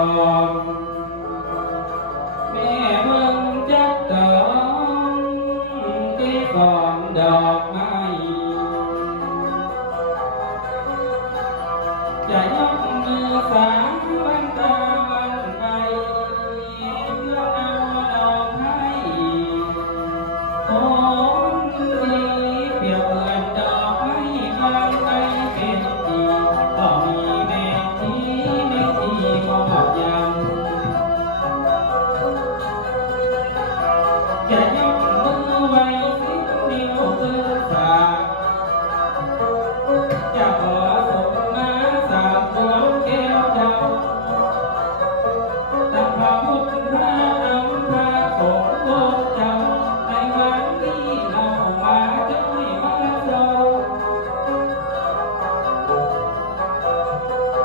องแม่เมืองจักดองที่กองดอกไม้จะยกมือสามวันตาวันไอเพื่อเอาดอกให้โอ้ดีเปรียบเหมือนดอกไม้บานไปเป็นทีก็มีแม่ที่มอบยังจะยกมือไว้สินิ้วมือฝากจะขอส่งมาสามดวงแก้วเจ้าตั้งพระพุทธพระธรรมพระสงฆ์พวกเจ้าในวันนี้เรามาจะไม่มาเจ้า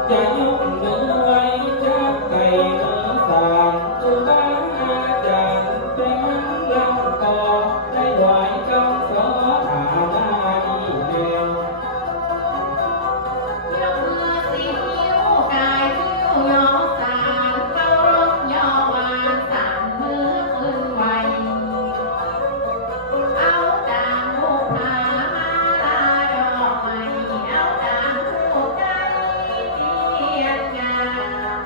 จะยกมือไว้จากไก่เนื้อสางตุบาอาจารย์เป็นลำก่อได้ไหวกำสออาณาดีเดียวย กมือสินิ้วกายคิ้วยอสานเคารพยอวานสั่นมือขึ้นไหวเอาด่างผูกผ้ามาลาดอกไม้เอาด่างผูกใจเทียนงาม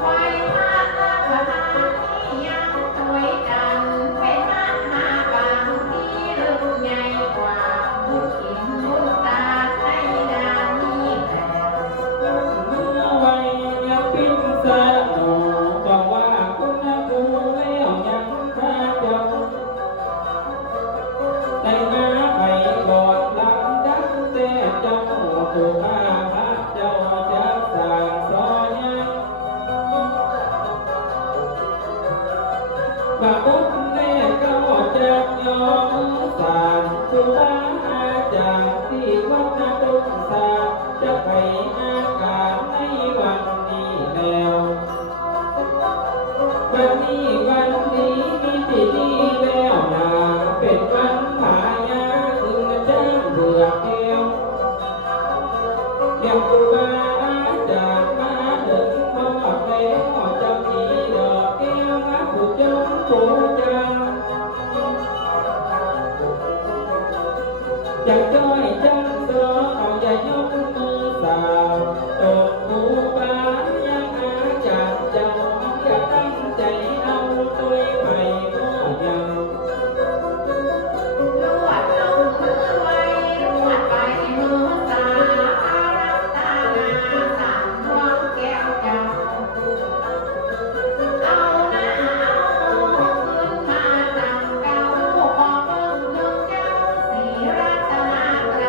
ไหวพระราชทานที่ยังสวยจันทร์เป็นมหาบางที่ลึกใหญ่กว่าบุญอินบุญตาให้ดานี้แล เมื่อวัยยังปิ้งสนุบอกว่าคุณกูแล้วยังพระเจ้าได้มาไปกอดลำดังแต่เจ้าถูกข้าพระเจ้าจะสั่งสอนยังพระพุทธแม่ก็จะยอมสานครูบาอาจารย์ที่วัดนาตุงสาจะไปอาการในวันนี้แล้ว วันนี้วันนี้มีที่ดีแล้วนาเป็นวันผายาถึงจ้างเบื่อแก้วเรียกครูบาอาจารย์มาถึงมอบแล้วจะมีดอกแก้วมาผูกจงผูกจังจะจ้อยจังเสอเอาอย่ายกมือสาวตกครูบายังอาจารย์เจ้าอย่าตั้งใจเอาตัวไปก็ยัง ลวดลงมือไว้ลวดไปมือสาอารัตตานาสามดวงแก้วเจ้าเอาหน้าเอาขึ้นมาตั้งเก้าขอเบิ่งเบิ่งเจ้าสีรัตนาไตร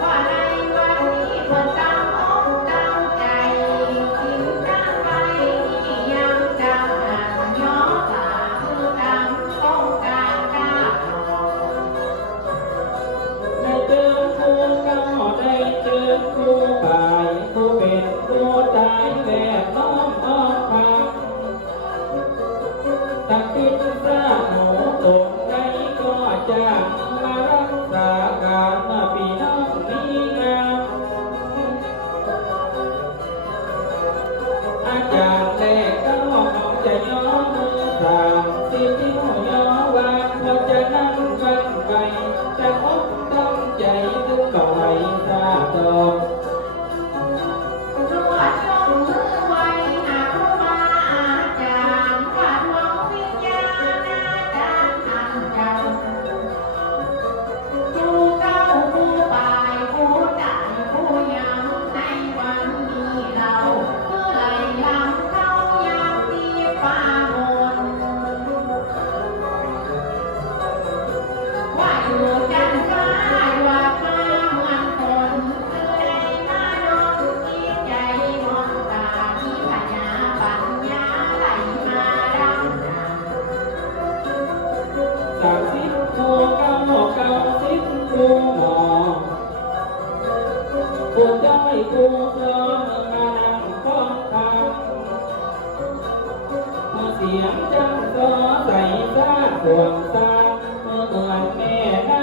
ว่าในวันนี้เพิ่นตั้งอกตั้งใจกินตั้งไปที่ยังจังหันย้อสาคือตั้งต้องการก้าว ได้เจอคู่เก่าได้เจอคู่บ่ายคู่เป็นคู่ตายแวดล้อมอ้อมพังตักติดซาหนูตกใจก็จะมารักษาการพี่น้องนี้งามอาจารย์แรกก็เขาจะย้อมือสามสิที่หัวย้อวางพอจะนั่งฟังไปจะอกตั้งใจถึงก็ไว้ซาดอก รวดยกมือไว้หาครูบาอาจารย์ว่าดวงวิญญาณอาจารย์ท่านเจ้าผู้เก้าผู้ปลายผู้ใดผู้ยังในวันนี้เราเมื่อไหร่ลำเข้ายามที่ฟ้ามนว่าอยู่จันทราว่าฟ้าเหมือนฝนคือได้มาดนที่ใจมนตาที่ปัญญาไหลมาดังดัง จากสิบคู่เก้าเก้าสิบคู่หมอผู้จ้อยคู่เดินมานั่งฟ้องคำเมื่อเสียงจังก็ใส่ซาขวงตาเมื่อเหมือนแม่น้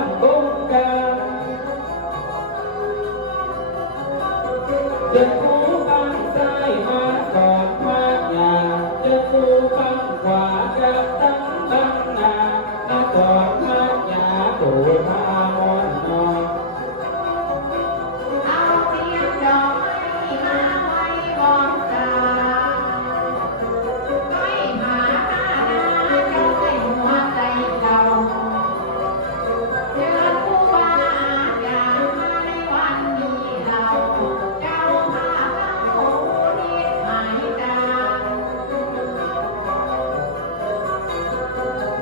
ำกุ้งกัน เดินคู่ฟังซ้ายมาก่อนพากยาเดินคู่ฟังขวากับตั้งบังนามาก่อนพากยาตูพามอนนอน เอาเทียนดอกไม้มาไว้บนศาลก้อยหมาหน้าเจ้าใส่หัวใจเราเชิญผู้ว่าอย่ามาในวันนี้เราเจ้าภาพเราที่หมายตา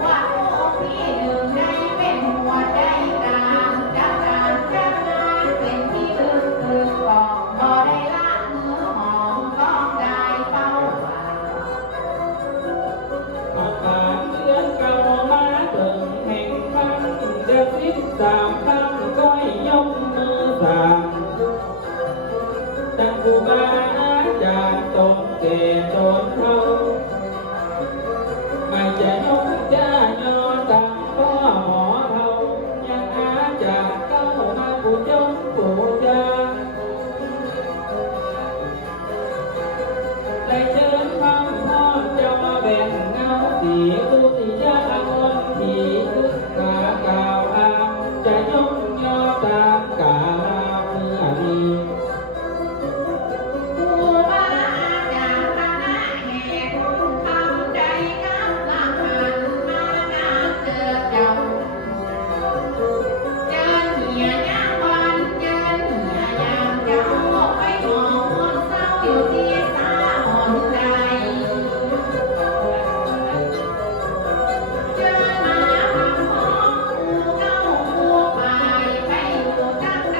ว่าองค์ที่หนึ่งได้เป็นหัวใจกลางจัดการจัดงานเป็นที่ลึกลึกบอกบ่ได้ละมือหอมต้องได้เป้าหมาย มาตามเดือนเก่ามาถึงแห่งครั้งเดือน13ครั้งก้อยยกมือสั่งตั้งครูบาอาจารย์ตนแก่จนเฒ่าไม่จะยกจ้ายอดังพ่อหมอเฒ่ายังอาจารย์เข้ามาผู้ยกผู้จา ได้เชิญคำพ่อเจ้ามาแบ่งเงาสีตุติยาออนผีตึกกากล่าวอามจะยกยอตามกาลาเมื่อนี้ ครูบาอาจารย์คณะแห่คุณคำใจกับหลักหันมานาเจอเจ้าเจิญเหียยามวันเจิญเหียยามเจ้าไปหอมคนเศร้าอยู่ที่สาหอนใจ เจอมาคำพ้องคู่เก้าคู่ไปไปอยู่จังใด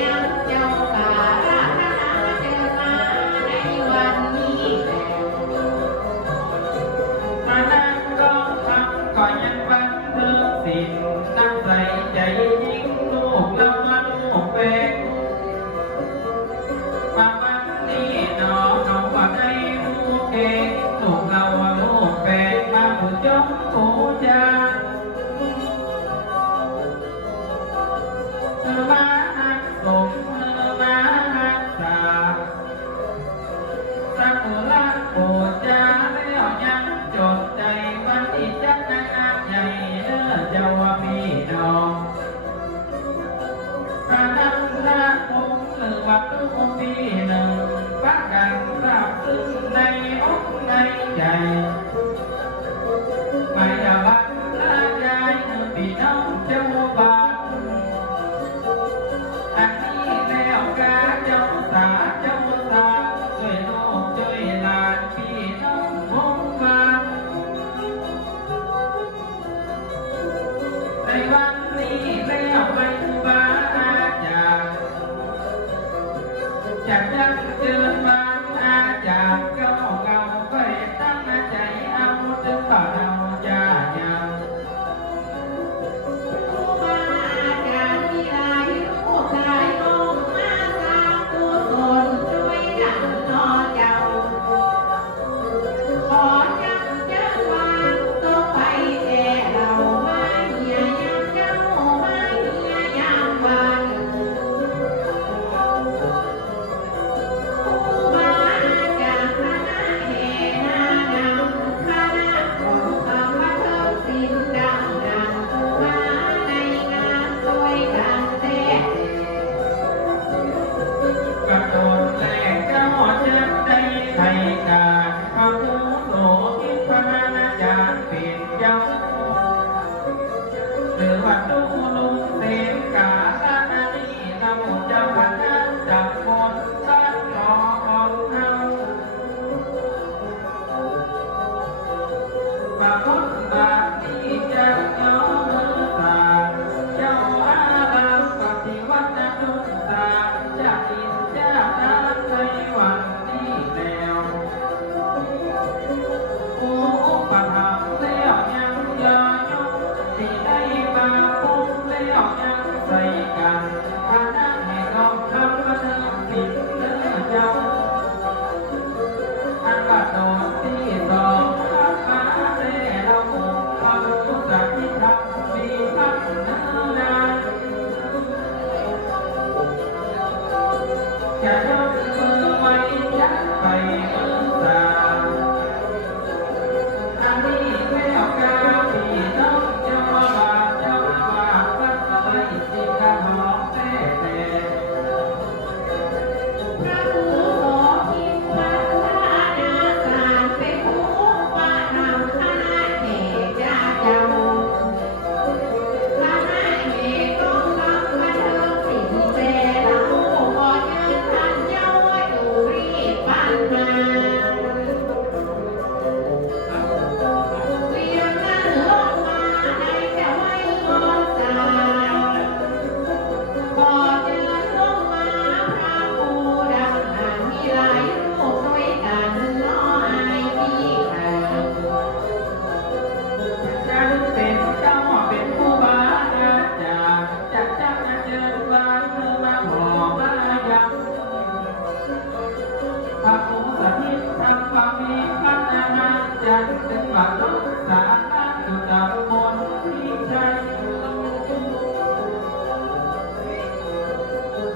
ยังเจ้าตาราคณะเจอมาในวันนี้แล มานั่งร้องคำก็ยังฟังเธอสิ้นตั้งใส่ใจยิ่งลูกเรามาลูกเป็นมาวันนี้หนอเขาว่าได้ลูกเองลูกเราว่าลูกเป็นมาผู้ยกผู้จา เธอมาหักสมเธอมาหักษาสักกุลาโปรดจาแล้วยังจดใจวันที่จัดงานใหญ่เด้อเจ้าว่าพี่น้องพระนักละคงหรือว่าตู้พี่หนึ่งปักกันราบซึ้งในอกในใจไม่ละบังละใจพี่น้องเจ้าบ้าน อันนี้แล้วกาเจ้าสาเจ้าสาช่วยลูกช่วยหลานพี่น้องวงวานในวันนี้แล้วไม่ครูบาอาจารย์จากยังเดินมาอาจารย์ก็เงาก็ตั้งใจเอาถึงต่อเราจะยัง ครูบาอาจารย์ที่หลายรูปหลายองค์มาสร้างกุศลช่วยดังนอเจ้าขอจำเจ้าวางต้องไปแก่เรามาเหียยามเจ้ามาเหียยามวัน ครูบาอาจารย์คณะแห่นานำคณะของคำว่าเทิงศิลป์ดังดังมาในงานด้วยกันแท้ กระโดดแรกเจ้าจะได้ไทยการพระผู้โสภิพระนาจารย์เป็นเจ้าหรือว่าตู้ลุงเสนกาลานานีนำเจ้าพนักจับบนบ้านรอของเฮาบาพุทธบาทนี้จะย้อมือสาเจ้าอาลามปฏิวัตินุสาจะอินจะนานในวันนี้แล้ว โอ้ประทับแล้วยังยอยกที่ได้บาปง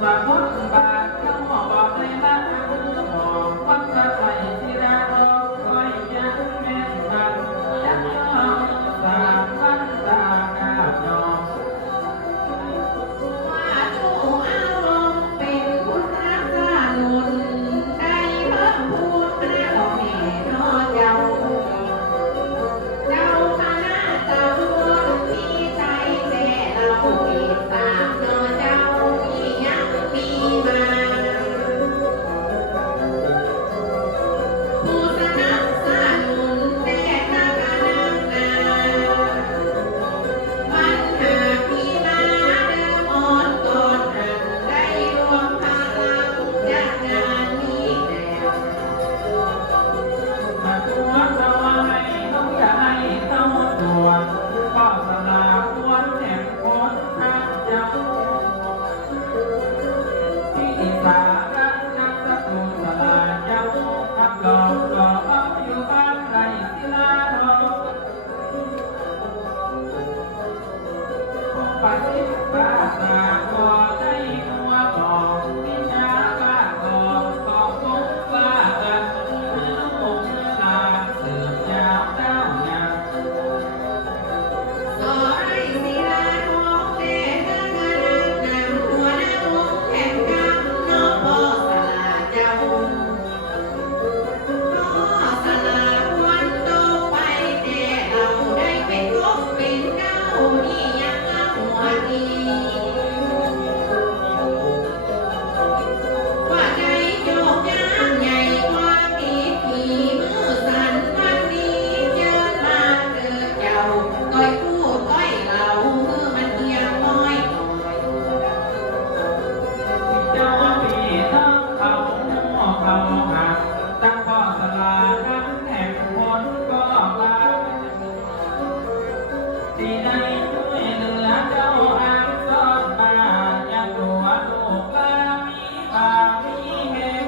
บาพุทธบาทเข้าบอกในละบอกวัดพระไตรศิลาดอกคอยยังแม่นบันยักษ์ยอมสามวันตากาบยอม ว่าชูอารมณ์เป็นพุทธศาสนุนได้เพิ่มพูนพระองค์แม่นอเจ้าเจ้าคณะตำบลที่ใจแต่เราเก็บตามนอเจ้าที่ยังมีมา ผู้สนับสนุนแต่ถ้าการนำนาปัญหาที่มาเดิมอ่อนก่อนหันได้รวมพลังจัดงานนี้แล้ว มาตัวเราให้ต้องอย่าให้ต้องตัวก็สลาควรแห่งคนทางเจ้าที่สาระนักสกุลสลาเจ้าทับหลอกหลอกเอาอยู่บ้านไรศิลาดอกปฏิบัติตาก็ได้หัวบอกวิชาบ้าก็ก็คงว่ากันลูกหลานสืบยาวเต้ายาว สอให้ศิลาทองแต่ถ้าการนำหัวหน้าวงแห่งกรรมนอพ่อสลาเจ้า พ่อสลาวันโตไปแต่เราได้เป็นกบเป็นเก้านี่ยังหัวดีว่าใจโจกยามใหญ่ความดีผีมือสั่นวันนี้เจอมาเจอเจ้าก้อยพูดก้อยเล่ามือมันเอียงม้อยหน่อย เจ้าพี่ทั้งเขาเขาหักตั้งพ่อสลาทั้งแห่งคนก็ลาที่ได้ช่วยเหลือเจ้าอ้างซ่อนมาอย่าตัวลูกลามีบามีเห็น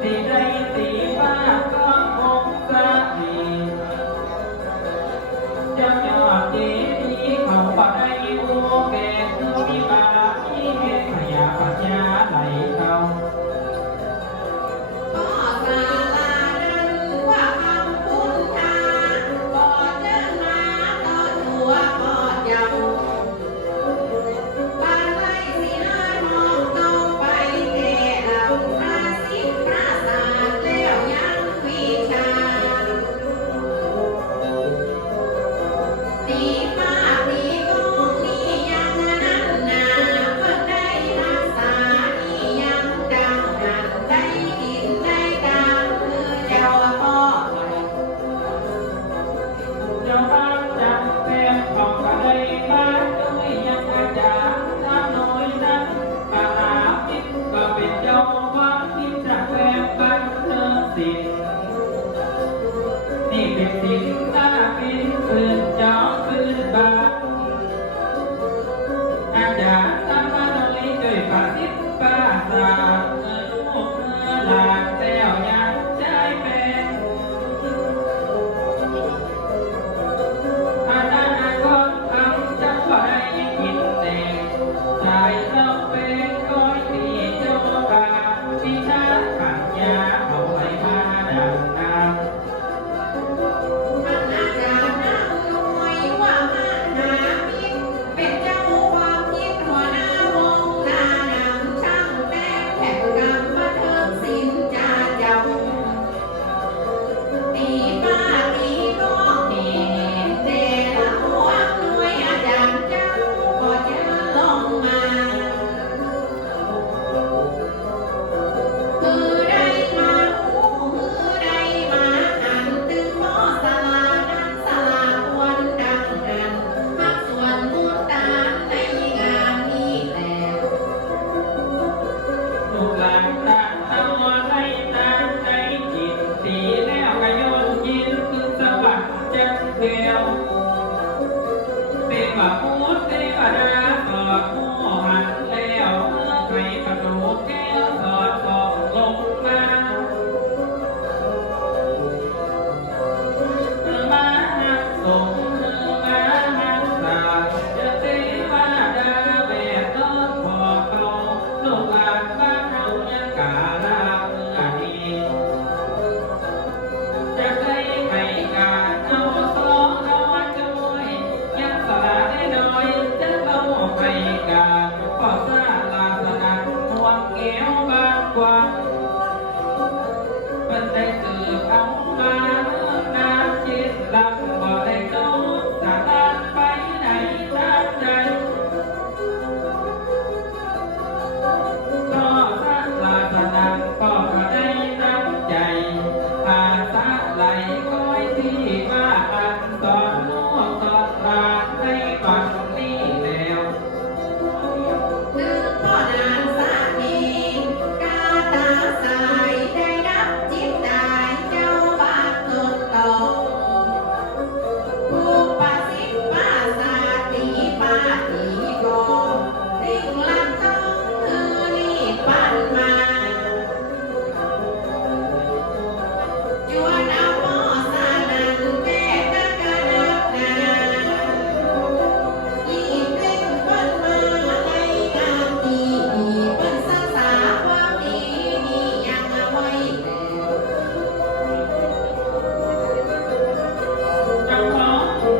ที่ได้ตีบ้าก็คงจะดีเจ้ายอดดีเขาบ่ได้โอแก่มีบามีเห็นพยาปัญญาไหลเขา พ่อสาลานั้นว่าคำพุทธาก่อเจอมาต่อตัวก่อเจ้าบ้านไร่ศิลามองต้องไปแต่เราพระสิงห์พระศาสตร์แล้วยังวิชา ตีป้าตีกองนี่ยังนั้นนาเพิ่งได้รักษานี่ยังดังหันได้กินได้ดังคือเจ้าพ่อไป เจ้าบ้านจำเป็นของกระไดบ้านด้วยยังอาจารย์ถ้าน้อยนั้นปาราพิษก็เป็นเจ้าความคิดจากแฟนบันเทิงศิลป์นี่เป็นสิ่งน่าเป็นปืนจอมปืนบาทอาจารย์ทำมาโดยด้วยปฏิปาสาลูกหลานแล้วยังใจเป็น อาจารย์ก็ทำจะไปกินเด็กใจเราเป็นก้อยตีเจ้าบาพิชาขันยาเอาไว้มาดังนาน ท่านอาจารย์นั่งหน่วยว่ามหามิตรเป็นเจ้าความคิดหัวหน้าวงนานำช่างแต้มแข่งกรรมบันเทิงศิลป์จาเจ้า ตีป้าตีก้องเด่นเดละหัวหน่วยอาจารย์เจ้าก็จะลงมา คือได้มาหูคือได้มาหันตึงพ่อสลานั้นสลาควรดังหันพักส่วนมุตตานในงานนี้แล้ว ลูกหลานตาเอาให้ตาใจจิตตีแล้วก็โยนยินคือสวัสดิ์จันเดียวเทวพูดเทวดาสอดผู้หันแล้วเมื่อใครกระดูกแก้วสอดส่องลงมา มาหักส่งมาหักสาจะเทวา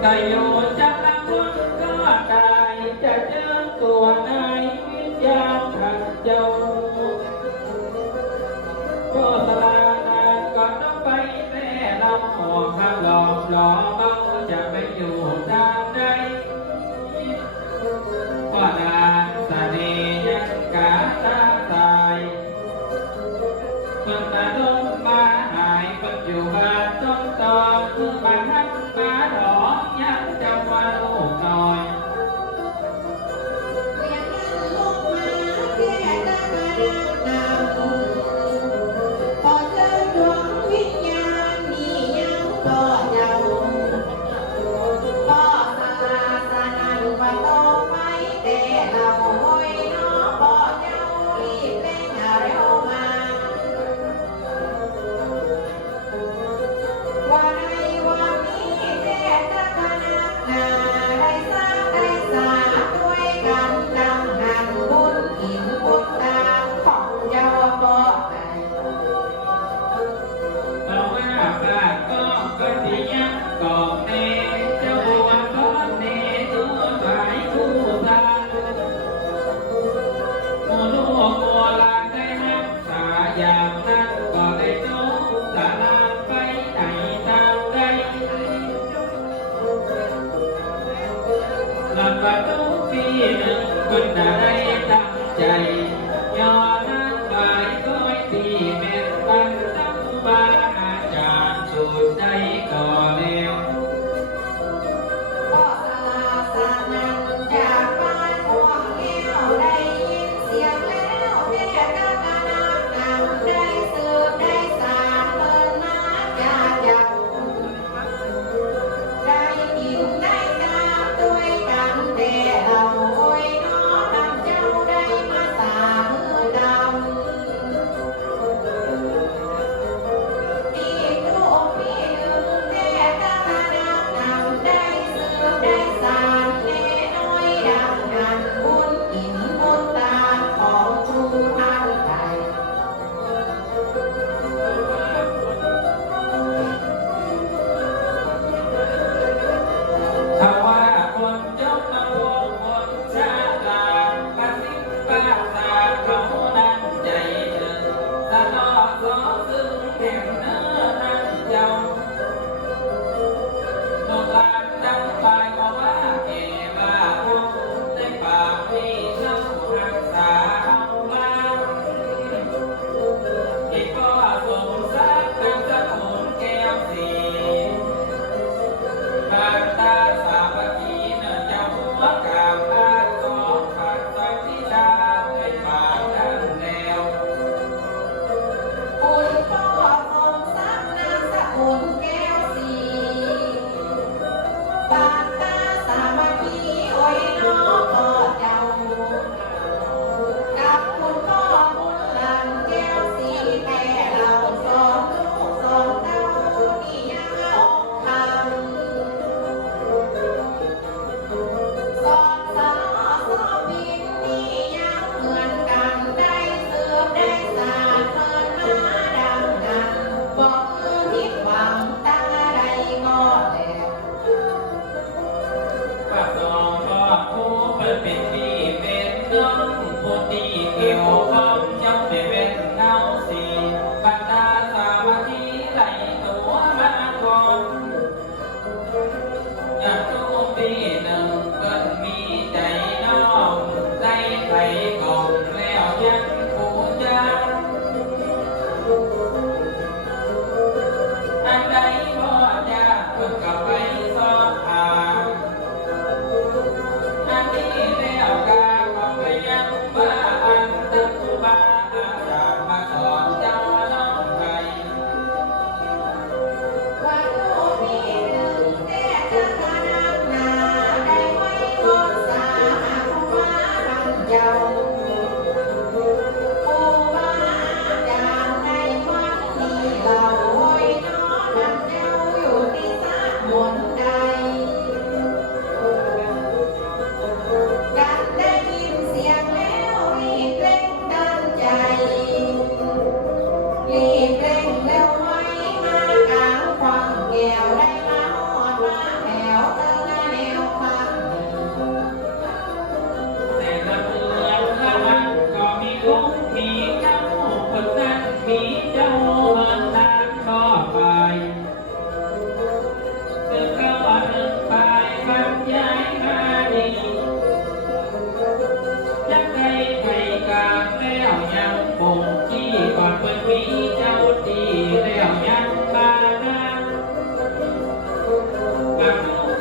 ก็อยู่จับละคนก็ได้จะเจอตัวในวิญญาณขัดเจ้าก็สลานานก่อนต้องไปแต่เราหัวข้างหลอกหลอบังจะไปอยู่ทางใดก็นานเสน่ห์ยังกาตาตายเพิ่งมาลงมาหายเพิ่งอยู่บ้านต้นตอคือบ้านหันมาดอกยังจำว่าลูกน้อย เรียนนั้นลงมาแค่ตะกะนำพอเจอดวงวิญญาณนี่ยังก็เจ้าก็สลาสนันว่าต้องไปแต่เราโอยน้อก็เจ้ารีบเร่งเร็วมา ว่าในวันนี้แท้ตะกะนักหนาได้สร้างได้สาด้วยกันดังหันบุญอินบุญตามของเจ้าก็ได้ เอาไว้อากาศก็ที่ยังกอบเนเจ้าบัวก้อนเนตัวสายคู่ทางโมลูกโมลานได้รักษาอย่างนั้นก็ได้โน้มสาราไปไหนทางใดลำบากทุกปีหนึ่งคุณได้ตั้งใจย้อนนั่งบายก้อยตีเม็ดบันตั้งบาอาจารย์สุดใจก่อเร็ว ก็สลาสนันจากบ้านห่วงแก้วได้ยินเสียงแล้วแท้ตะกะนักนำได้สืบได้สานเพิ่นมาจากเจ้า ได้กินได้ตามด้วยกันแต่เราโอยน้อทำเจ้าได้มาสามือดำอีกลูกพี่หนึ่งแต่ตะกะนักนำได้สืบได้สานแน่น้อยดังนั้นบุญกินบุญตามของครูท่านไทย ถ้าว่าคนยกมาพวกคนชาลาภาษิปาตาเขานั้นใจเดินตลอดสอซึ่งแห่งเนื้อนั้นเจ้าตกลานตั้งปลายมาว่าเอว่าเอาได้ปากพี่เจ้ารักษาเอาบ้างอีกก็สมสักเป็นสกุลแก้วสี บางตาสามัคคีเนื่อเจ้าหัวกาบอาสองขัดสังทิดาเป็นปากดังแนว คุณพ่อทรงทรัพย์นามสกุลแก้วสีบางตาสามัคคีโอ้ยน้อก็เจ้ากับคุณพ่อบุญหลังแก้วสีแม่เราสองลูกสองเต้านี่ยังเอาคำสอง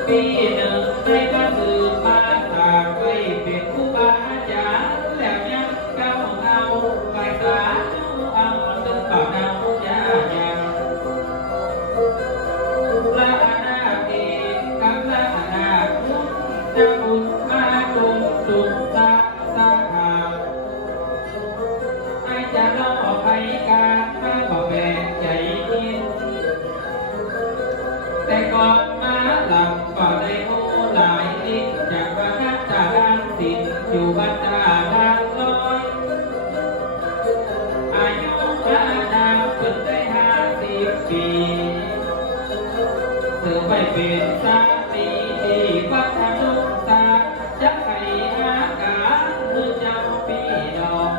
ปีหนึ่งได้มาสืบมาตากไว้เป็นครูบาอาจารย์แล้วยังเก้าเอาไปสาธุเอาตึงต่อดาวญาอย่างพระอนาคเอกกับพระอนาคพุทธจะบุญมาจงสุขสาสาหาให้จะเล่าไปการมาขอแบ่งใจกินแต่ก่อนมาหลับก็ได้โอ้หลายลิ้นจากว่านักตาดังสินอยู่บัดตาดังลอยอายุพระนางเพิ่งได้50 ปีเธอไม่เป็นสามีที่วัดอนุสาจะให้อาการมือเจ้าพี่น้อง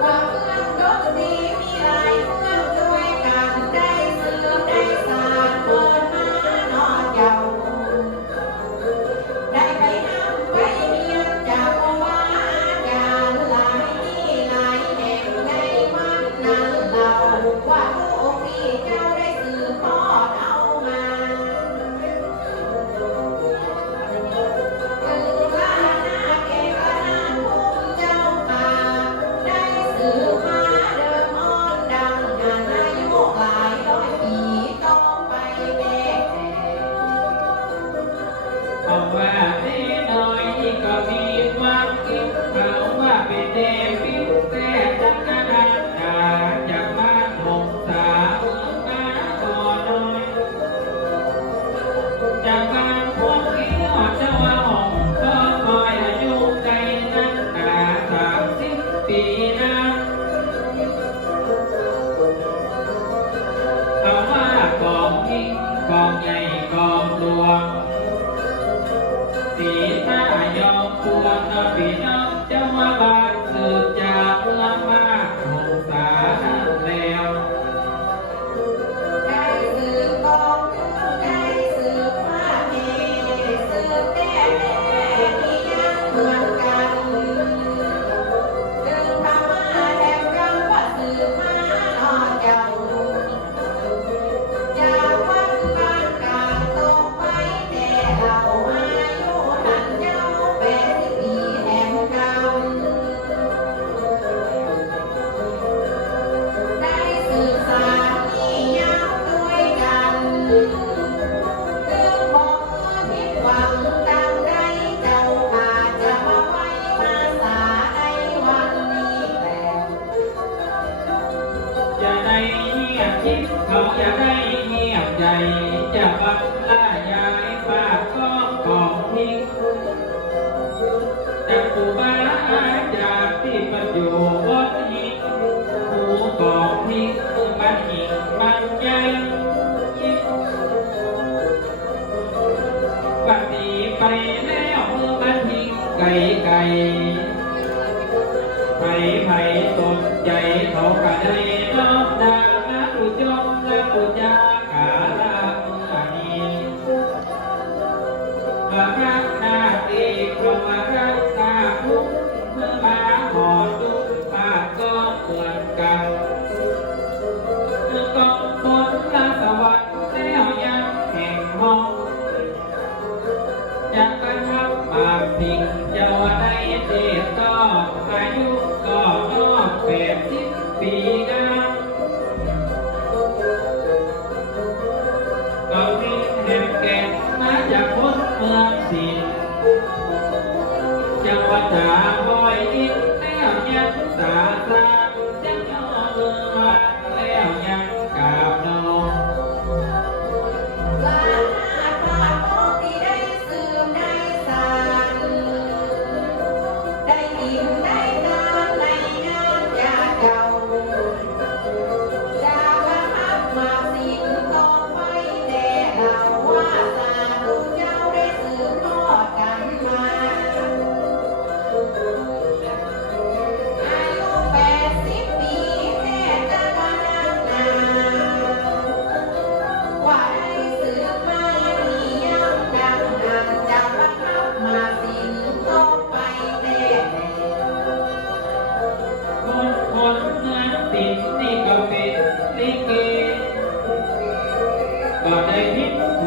ว่าเมืองดนตรีมีหลายเมืองด้วยกันได้สืบได้สานเปิดมานอเจ้าได้ไปนำไปเรียนจากครูบาอาจารย์หลายที่หลายแห่งในวันนั้นเล่าว่าลูกพี่เจ้าได้สืบทอดเอามาถึงพระนาคเอกนาถภูมิเจ้าป่าได้สืบมาเดิมอ่อนดังอายุหลายร้อยปีต้องไปแน่แท้ เอาว่าได้น้อยก็มีความคิดเขาว่าเป็นเดวิดแต่จักรดาดาจากบ้านหงสาเมืองมาก่อน้อยจากบ้านพวกเอี้ยวเจ้าว่าหงก็คอยอายุใจนั้นนา30 ปีนะเอาว่ากองยิ่งกองใหญ่กองหลวง สีตายอมพวงพี่น้องเจ้าว่าบ้านสืบจากเมืองมาหงสาแล้ว ได้สืบกองได้สืบผ้าเมสืบแต่แม่ที่ยังเหมือนกันถึงพม่าแถมยังว่าสืบมานอเจ้าจากวัดบ้านกลางตกไปแต่เราอายุทันเจ้า80 ปีแห่งกรรม ได้สื่อสารที่ยับด้วยกันคือบอกเมื่อผิดหวังดังใดเจ้าขาจะมาไว้มาสาในวันนี้แล จะได้เงียบคิดเขาจะได้เงียบใจจะบังล่ายายฝากก็ของทิ้งแต่ผู้บ้าอาจารย์ที่มันอยู่วัดหิงผู้กองทิ้งมันหิงมันยังยิ่งบัดนี้ไปแล้วเมื่อมันหิงไก่ไก่ไผ่สนใจเขาก็ได้น้อมดังนะผู้จงและผู้จากาลาเมื่อนี้มารักนาเอกเขามารักนาพุทธเมื่อมาหอดดุภาคก็เหมือนกันก็ผลละสวัสดิ์แล้วยังแห่งห้องจะประทับปากพิงเจ้าได้เทศก็อายุก็น้อง80 ปีนะก็วิ่งแห่งแก่นมาจากพ้นเมืองสินจังหวัดตาบอยอินแล้วยังสาสางจังย่อเมืองแล้วยังกาบนอง ลาหาพาโมที่ได้สืบได้สานได้ยินได้นานในงานยาเก่าจะประทับมาสิ้นต่อไปแต่เราว่าสาธุเจ้าได้สืบทอดกันมาอายุ80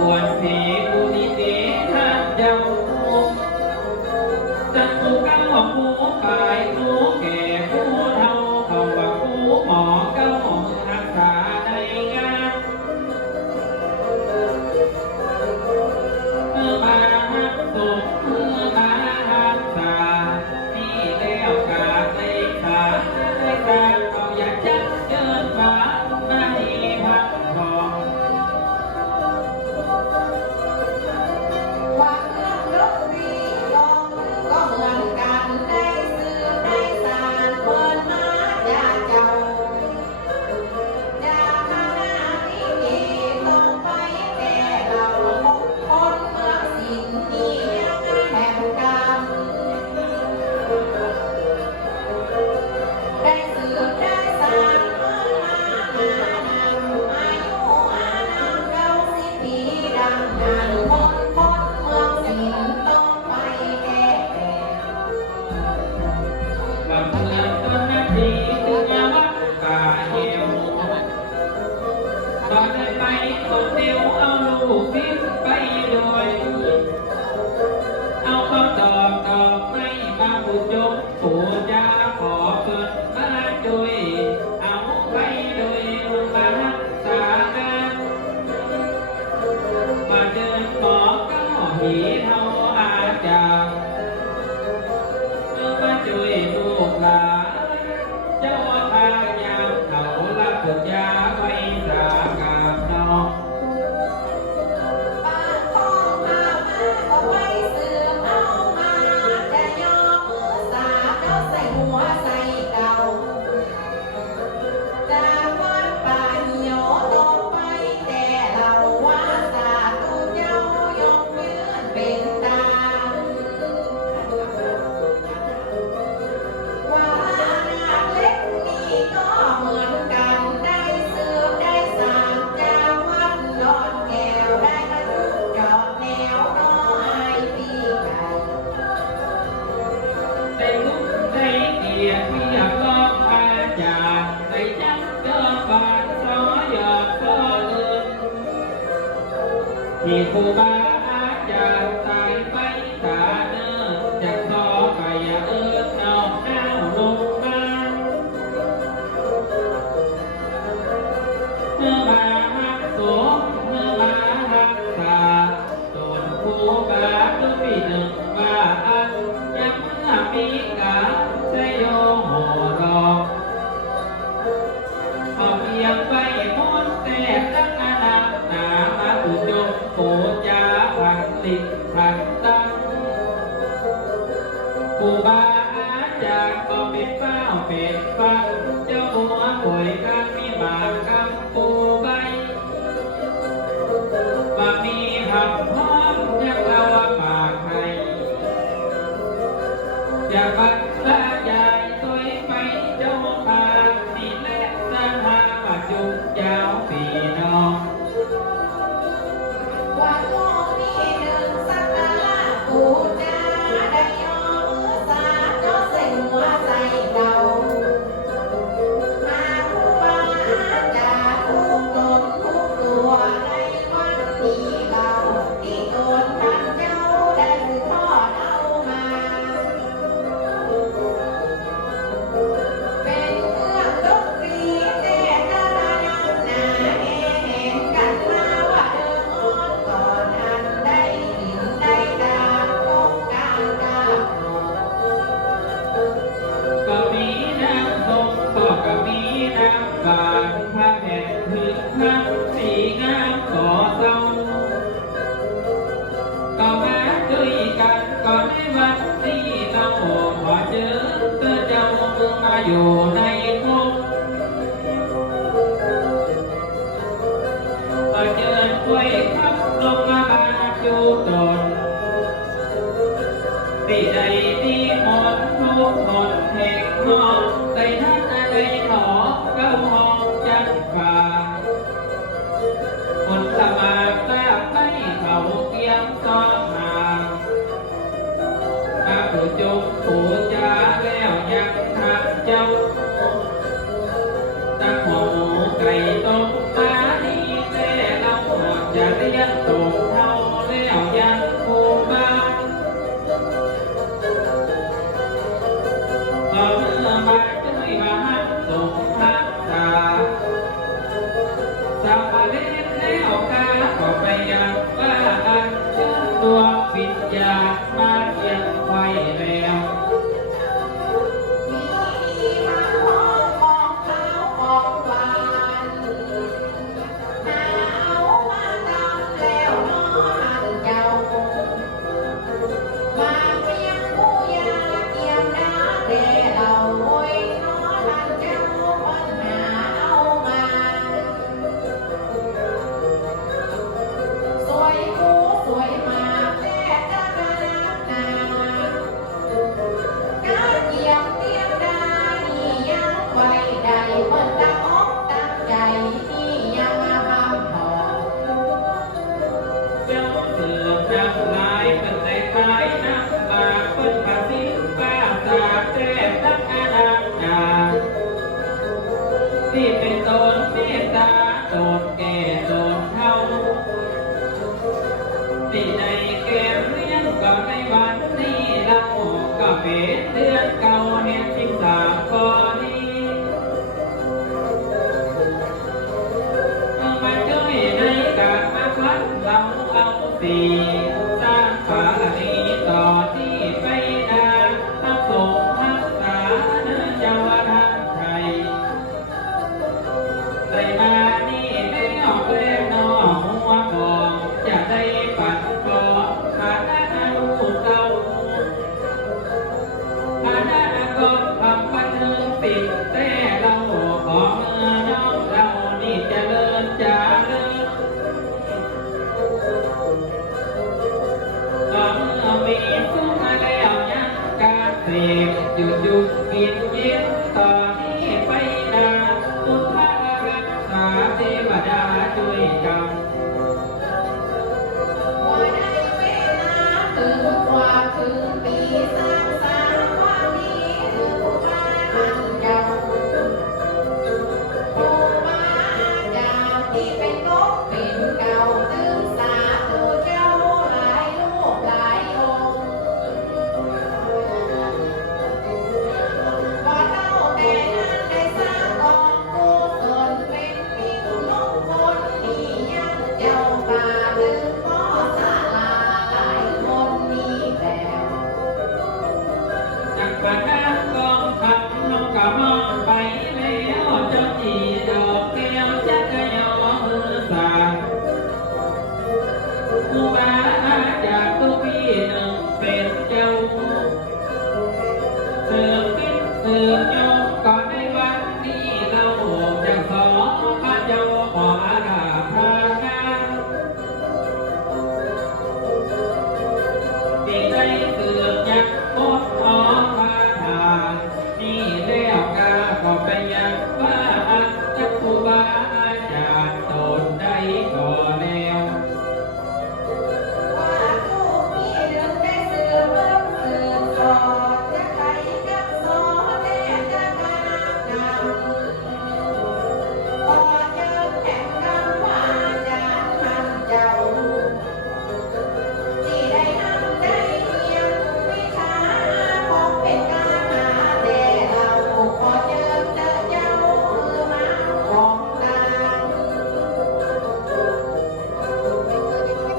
วนผีอุนิเตท่านเจ้าจันผู้เก้าผู้ขายผู้แก่ผู้เฒ่าเขาว่าผู้หมอเก้ารักษาในงานเมื่อมาหักศพเมื่อมาหักษานี่แล้วกาเลยขาเลยกาเขาอยากจัดเดินฟ้ามาให้พักผ่อน ว่าเครื่องดนตรีก็เหมือนกันได้ซื้อได้สานเปิดมาจากเจ้าจากคณะลิเกต้องไปแต่เราคนเมืองสินนี่ยังแห่งกรรมได้สืบได้สานเปิดมาหานำอายุอานาม90 ปีดังนั้นคนเมืองสินต้องไปแก้แค้น วันเมื่อต้นนาทีถึงวัดป่าเหี่ยวตอนได้ไปคนเดียวเอาลูกทิ้งไปด้วยเอาคำตอบตอบไม่มาผูกจบผูกจาขอเปิดมาด้วยเอาไปโดยลุงมารักษางานมาเดินขอก็หีเท่าอาจารย์ มาช่วยลูกหลานเจ้าพายามเขาละปุญญาไว้สากามนอง ปากคลองพามาก็ไปสืบเอามาจะยอมมือสาเจ้าใส่หัวใส่เก่าจากวัดป่าเหี่ยวต้องไปแต่เราว่าสาตุเจ้ายกยืนเป็นตาม ว่านาคเล็กนี่ก็เหมือนกันได้สืบได้สานจากวัดดอนแก้วได้กระทุกจอบแนวน้อยปีไก่ ได้ลุกได้เกียรติเรียกร้องอาจารย์ได้จังเกิดบานสอหยอดสอเอิญที่ครูบาอาจารย์ตายไปตาเนื้อจะขอไปเอิญนอกน้าวลงมา เมื่อมาหักโสมเมื่อมาหักษาโดนครูบาทุกปีหนึ่งว่าอันยังเมื่อมีกาเสยโยโหรอกพอเพียงไปมนต์แต่ตั้งนาหนามาตุจงโปจาพันลิกพันตั้งครูบาอาจารย์ก็เป็นเฝ้าเป็นฟังเจ้าหัวป่วยกันมีหมากกำปูใบว่ามีหับพร้อมยังเราปากให้อย่าบัดละยายตัวไปเจ้าพานี่แหละนาหาว่าจุกเจ้าปีน้อง ว่าโลกนี้หนึ่งสักการะปูจาได้ยอมมือสาเจ้าใส่หัวใส่เก่ามาผู้ว่าอาจารย์ทุกตนทุกตัวในวันนี้เราที่ตนท่านเจ้าได้สืบทอดเอามา เป็นเครื่องดนตรีแต่ละนำหนาแเห็นกันมาว่าเดิมอ่อนก่อนอันได้ดินได้ดาบพบการกาบ ก็มีน้ำส้มก็มีน้ำบานพระแผ่นพื้นน้ำสีงามก่อเศร้าก็มาด้วยกันก่อนในวันที่เราพอเจอเจ้าเมืองมาอยู่ในกรุงพอเจอควยครับลงมาบาดอยู่ตนปีใดที่หมดทุกคนแห่งหองใดท่านใดหนอเก้าห้องจันฟ้าคนสมาตาไม่เขาเกียมซ้อมหางมาผู้จงผู้จาแล้วยังทักเจ้าตั้งหัวหมูไก่ต้มมาดีแต่เราจะเรียนตัว งเท่าแล้วยังผู้บ้านต่อเมื่อมาช่วยมาหักส่งทักษาสามเล่นแล้วกาก็ไปยังว่าอันเชื่อตัวปิดยามาเทียงไว้แล้ว มีมาห้องของเขาของหวานหาเอามาดำแล้วน้อหันเจ้ามาเพียงผู้ยาเกียมดาเดเราโวยน้อหันเจ้าปัญหาเอามาสวยผู้สวยมาแต่ตาหนาการเยี่ยมเตียมดานี่ยังไว้ได้เพิ่นตั้งอกตั้งใจนี่ยังมาทำพอ เจ้าเสือจับลายเป็นใจคล้ายน้ำบาเป็นภาษีป้าตาแก้ตั้งอาณาจาที่เป็นตนเมตตาตนแก่ตนเท่าที่ในเกมเลี้ยงก็ในวันนี้เราก็เป็นเดือนเก่าแห่ง13ก่อนนี้ มาช่วยในการมาพัดเราเอาสีสร้างฝาลีต่อที่ไปนาทักส่งทักษาเนื้อเจ้าทันไทยได้มานี่แล้วเล่นน้อหัวบองจะได้ปัดปอขาดอาลูกเก่าขาดอาก็ทำบันเทิงปิดแต่เราขอเมื่อน้องเรานี่เจริญจาเริญ ก็เมื่อมีสุขแล้วยังการเสพหยุดกินเย็นต่อนี้ไปนาพุทธรักษาเทวดาช่วยจำ ว่าได้เวลาถึงความถึงปีสร้างสรรค์ความดีถึงมาหันเจ้าครูบาอาจารย์ที่เป็นกบเป็นเก่าถึงสาธุเจ้าหลายลูกหลายองค์ก็เล่าแต่นั้นได้สร้างกองกุศลเป็นมิ่งมงคลนี่ยังเจ้าป่าลืมพ่อศาลาหลายคนนี้แล้ว นักประดากองทัพน้องก็มองไปแล้วเจ้าจีดอกแก้วจักรยานมือสานครูบาอาจารย์ทุกปีหนึ่งเป็นเจ้าเสือคิดเสือโยมก่อนในวันนี้เราจะขอพระเจ้าขออาดาพางานที่ได้เสือกยักษ์พบออกมาทางนี่แล้วกาก็ไปยังว่าอันจะครูบาอาจารย์ตนได้ก่อแล้ว ว่าทุกปีหนึ่งได้สืบเริ่มสืบสอนจะใครกับสอนแน่จะมานำพอเจอแข่งกันว่าอาจารย์ท่านเจ้าที่ได้นำได้เรียนวิชาของเป็นการหาแต่เราพอเจอเจ้ามือมาของตา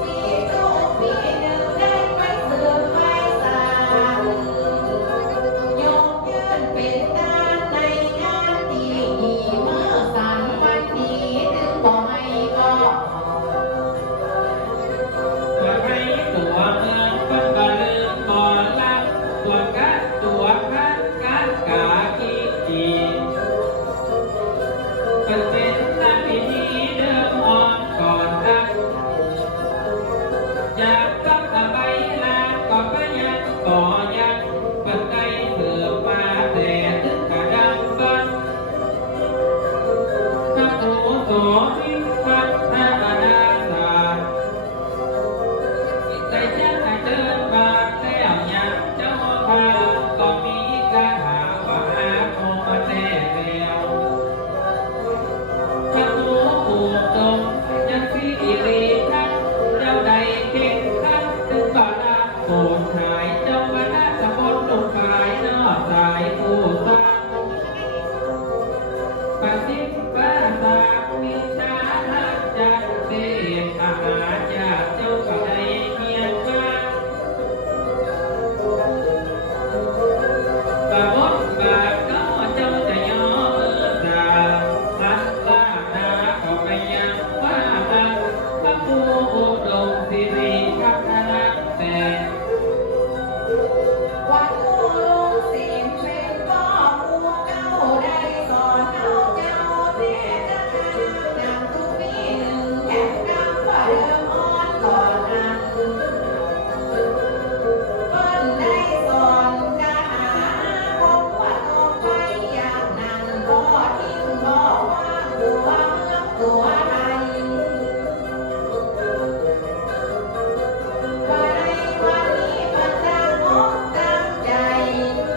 ที่ทุกปีหนึ่งได้ไปสืบไปสานยกยื่นเป็นการในงานที่มีเมื่อสันวันนี้ถึงบ่ให้ก็ ตัวให้ตัวเมืองเพิ่นก็ลืมก่อนลักตัวกัดตัวพัดกัดกากีจีเพิ่นเป็นนักพิธีเดิมอ่อนก่อนรักอยากกับตะไบลาก็ไปยังก่อยังเพิ่นได้เสือมาแต่ถึงกระดังบันถ้าตัวโสทิพัฒนาศาสตร์ ได้เช่นให้เดินบานแล้วยังเจ้าพาก็มีการหาว่าอาโคมาแต่แล้วถ้าตัวผูกตรงยังสิริทักเจ้า โปรดหายเจ้าคณะตำบลดงฝายนอกสายผู้สร้างปฏิบัติศาสตร์วิชาทางจัดเสียงอาหารญาติเจ้าก็ได้เมียนมาบาบดบาดก็เจ้าจะย่อมือสาพัดล่านาขอไปยังว่ามันพระผู้อุดมสิริพัฒนาแต่ วัดผู้ลงศีลเป็นพ่อผู้เก้าได้สอนเอาเจ้าเทศนาหนังทุกปีหนึ่งแห่งกรรมว่าเดิมอ่อนก่อนนั้นเพิ่นได้สอนคาถาพบว่าต่อไปอย่างนั้นบ่ทิ้งบ่ว่างตัวเมืองตัวไทย ไปวันนี้มันตั้งอกตั้งใจ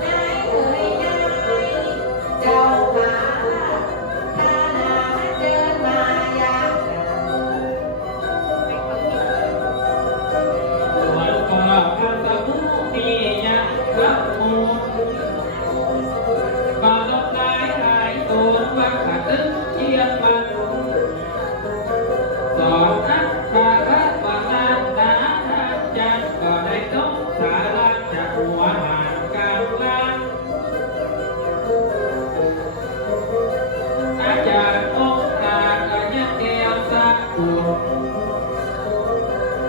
นายเอ่ยนายเจ้าขาถ้านาเดินมาอย่างส่วนก็พระสมุนียังรับมูลก็ลบหลายตัวว่าขาดตึงเชียงมันสอนอักขระวาลานดาทางจันก็ได้ต้องสาราจากหัวหางกลางล่างอาจารย์องค์การก็ยังเดียวสักกุล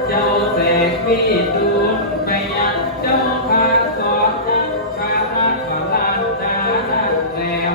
เจ้าแสงวิทูล